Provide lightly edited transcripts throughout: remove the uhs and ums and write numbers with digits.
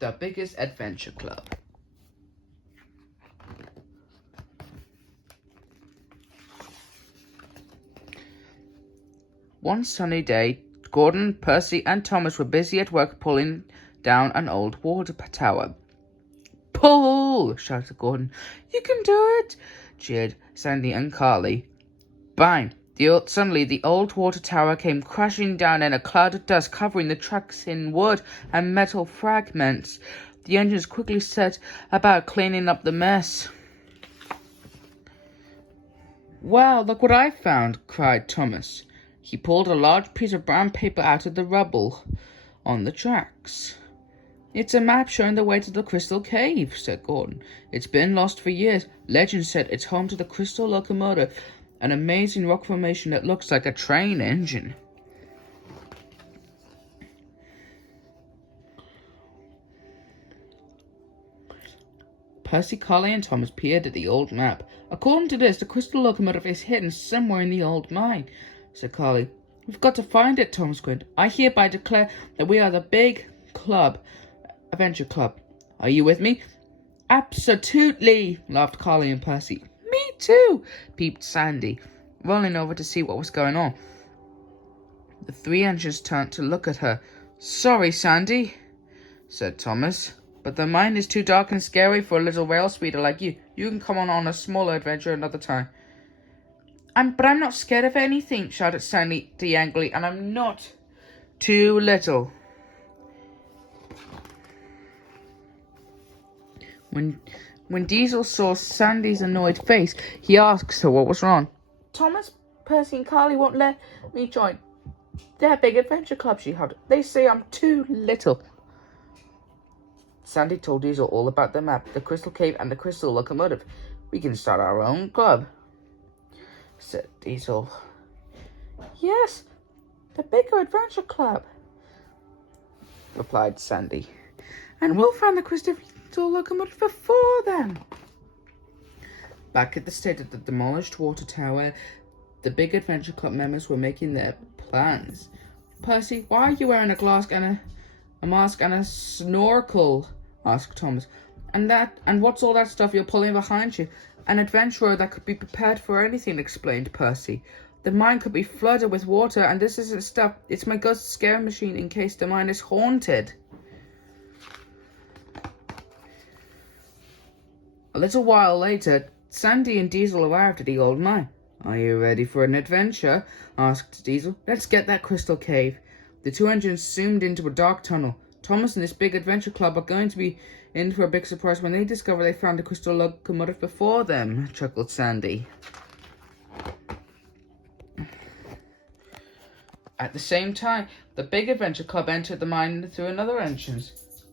The Biggest Adventure Club. One sunny day, Gordon, Percy, and Thomas were busy at work pulling down an old water tower. "Pull!" shouted Gordon. "You can do it!" cheered Sandy and Carly. Bang! Suddenly, the old water tower came crashing down in a cloud of dust, covering the tracks in wood and metal fragments. The engines quickly set about cleaning up the mess. "Wow, look what I found!" cried Thomas. He pulled a large piece of brown paper out of the rubble on the tracks. "It's a map showing the way to the Crystal Cave," said Gordon. "It's been lost for years. Legend said it's home to the Crystal Locomotive, an amazing rock formation that looks like a train engine." Percy, Carly, and Thomas peered at the old map. "According to this, the Crystal Locomotive is hidden somewhere in the old mine," said Carly. "We've got to find it," Thomas grinned. "I hereby declare that we are the Big Adventure Club. Are you with me?" "Absolutely," laughed Carly and Percy. "Me too," peeped Sandy, rolling over to see what was going on. The three engines turned to look at her. "Sorry, Sandy," said Thomas, "but the mine is too dark and scary for a little rail speeder like you. You can come on a smaller adventure another time." But I'm not scared of anything," shouted Sandy angrily, "and I'm not too little." When Diesel saw Sandy's annoyed face, he asked her what was wrong. "Thomas, Percy, and Carly won't let me join their Big Adventure Club," she howled. "They say I'm too little." Sandy told Diesel all about the map, the Crystal Cave, and the Crystal Locomotive. "We can start our own club," said Diesel. "Yes, the Bigger Adventure Club," replied Sandy. "And we'll find the Crystal Locomotive before then." Back at the state of the demolished water tower, the Big Adventure Club members were making their plans. "Percy, why are you wearing a mask and a snorkel?" asked Thomas. And what's all that stuff you're pulling behind you?" "An adventurer that could be prepared for anything," explained Percy. "The mine could be flooded with water, and this isn't stuff. It's my ghost scare machine in case the mine is haunted." A little while later, Sandy and Diesel arrived at the old mine. "Are you ready for an adventure?" asked Diesel. "Let's get that Crystal Cave." The two engines zoomed into a dark tunnel. Thomas and this Big Adventure Club are going to be in for a big surprise when they discover they found the Crystal Locomotive before them, chuckled Sandy. At the same time, the Big Adventure Club entered the mine through another entrance.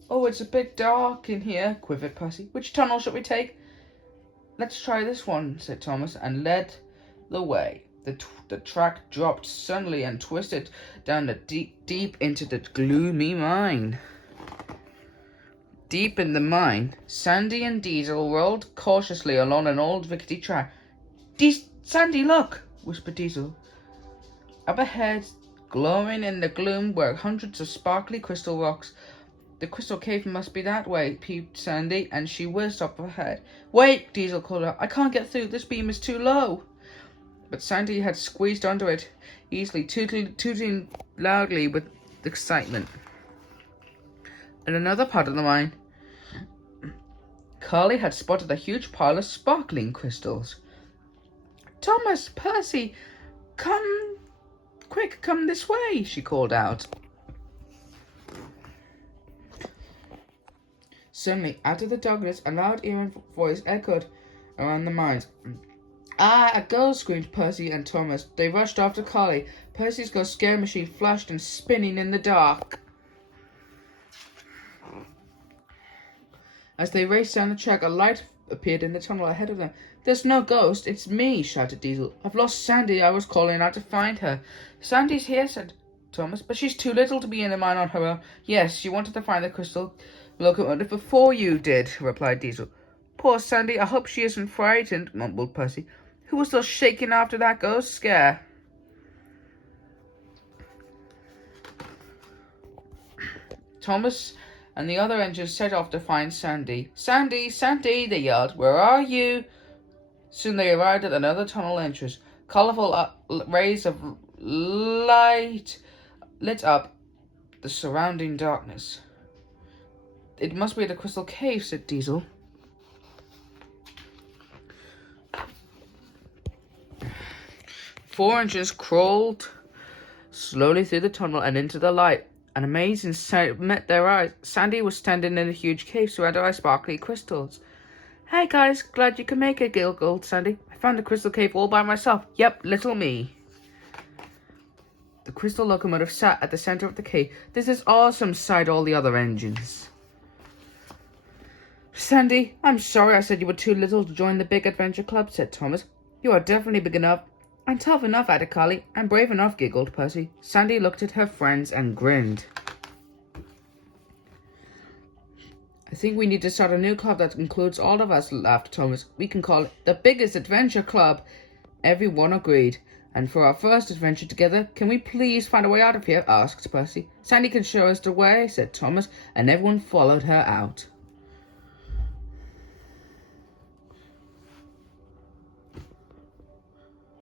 "Oh, it's a bit dark in here," quivered Percy. "Which tunnel should we take?" "Let's try this one," said Thomas, and led the way. The track dropped suddenly and twisted down deep into the gloomy mine. Deep in the mine, Sandy and Diesel rolled cautiously along an old rickety track. "Sandy, look!" whispered Diesel. Up ahead, glowing in the gloom, were hundreds of sparkly crystal rocks. "The Crystal Cave must be that way," peeped Sandy, and she whizzed up ahead. "Wait!" Diesel called out. "I can't get through. This beam is too low." But Sandy had squeezed under it easily, tooting loudly with excitement. In another part of the mine, Carly had spotted a huge pile of sparkling crystals. "Thomas, Percy, come this way," she called out. Suddenly, out of the darkness, a loud, eerie voice echoed around the mines. "Ah, a ghost!" screamed Percy and Thomas. They rushed after Carly. Percy's ghost scare machine flashed and spinning in the dark. As they raced down the track, a light appeared in the tunnel ahead of them. "There's no ghost, it's me," shouted Diesel. "I've lost Sandy. I was calling out to find her." "Sandy's here," said Thomas, "but she's too little to be in the mine on her own." "Yes, she wanted to find the Crystal Locomotive before you did," replied Diesel. "Poor Sandy, I hope she isn't frightened," mumbled Percy, who was still shaking after that ghost scare. Thomas and the other engines set off to find Sandy. Sandy, Sandy, they yelled. Where are you? Soon they arrived at another tunnel entrance. Colourful rays of light lit up the surrounding darkness. It must be the Crystal Cave, said Diesel. Four engines crawled slowly through the tunnel and into the light. An amazing sight met their eyes. Sandy was standing in a huge cave surrounded by sparkly crystals. Hey guys, glad you could make it, giggled Sandy. I found the crystal cave all by myself. Yep, little me. The crystal locomotive sat at the center of the cave. This is awesome, sighed all the other engines. Sandy, I'm sorry I said you were too little to join the big adventure club, said Thomas. You are definitely big enough. And tough enough, added Carly. And brave enough, giggled Percy. Sandy looked at her friends and grinned. I think we need to start a new club that includes all of us, laughed Thomas. We can call it the Biggest Adventure Club. Everyone agreed. And for our first adventure together, can we please find a way out of here? Asked Percy. Sandy can show us the way, said Thomas, and everyone followed her out.